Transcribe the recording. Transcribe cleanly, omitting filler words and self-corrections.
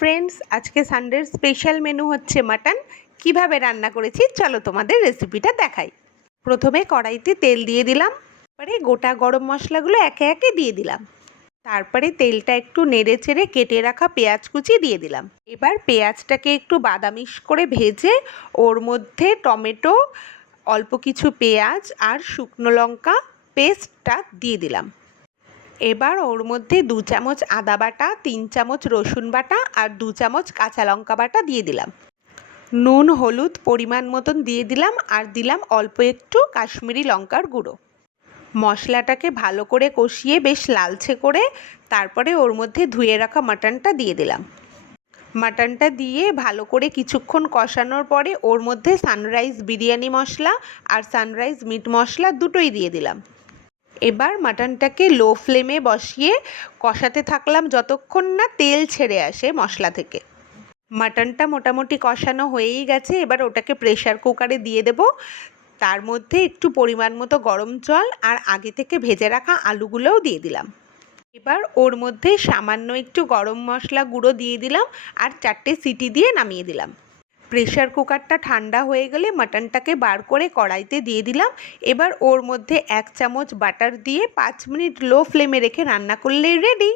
Friends, আজকে সানডের special menu হচ্ছে mutton. কিভাবে রান্না করেছি চলো তোমাদের রেসিপিটা দেখাই। প্রথমে কড়াইতে তেল দিয়ে দিলাম, তারপরে গোটা গরম মশলাগুলো একে একে দিয়ে দিলাম। তারপরে তেলটা একটু নেড়ে চেড়ে কেটে রাখা পেঁয়াজ কুচি দিয়ে দিলাম। এবার পেঁয়াজটাকে একটু বাদামিশ করে ভেজে ওর মধ্যে টমেটো, অল্প কিছু পেঁয়াজ আর শুকনো লঙ্কা পেস্টটা দিয়ে দিলাম। এবার ওর মধ্যে 2 চামচ আদা বাটা, 3 চামচ রসুন বাটা আর 2 চামচ কাঁচা লঙ্কা বাটা দিয়ে দিলাম। নুন হলুদ পরিমাণ মতন দিয়ে দিলাম আর দিলাম অল্প একটু কাশ্মীরি লঙ্কার গুঁড়ো। মশলাটাকে ভালো করে কষিয়ে বেশ লালচে করে তারপরে ওর মধ্যে ধুয়ে রাখা মাটনটা দিয়ে দিলাম। মাটনটা দিয়ে ভালো করে কিছুক্ষণ কষানোর পরে ওর মধ্যে সানরাইজ বিরিয়ানি মশলা আর সানরাইজ মিট মশলা দুটোই দিয়ে দিলাম। এবার মাটনটাকে লো ফ্লেমে বসিয়ে কষাতে থাকলাম যতক্ষণ না তেল ছেড়ে আসে মশলা থেকে। মাটনটা মোটামুটি কষানো হয়েই গেছে, এবার ওটাকে প্রেশার কুকারে দিয়ে দেব। তার মধ্যে একটু পরিমাণ মতো গরম জল আর আগে থেকে ভেজে রাখা আলুগুলোও দিয়ে দিলাম। এবার ওর মধ্যে সামান্য একটু গরম মশলা গুঁড়ো দিয়ে দিলাম আর 4টে সিটি দিয়ে নামিয়ে দিলাম। প্রেশার কুকারটা ঠান্ডা হয়ে গেলে মাটনটাকে বার করে কড়াইতে দিয়ে দিলাম। এবার ওর মধ্যে 1 চামচ বাটার দিয়ে 5 মিনিট লো ফ্লেমে রেখে রান্না করলেই রেডি।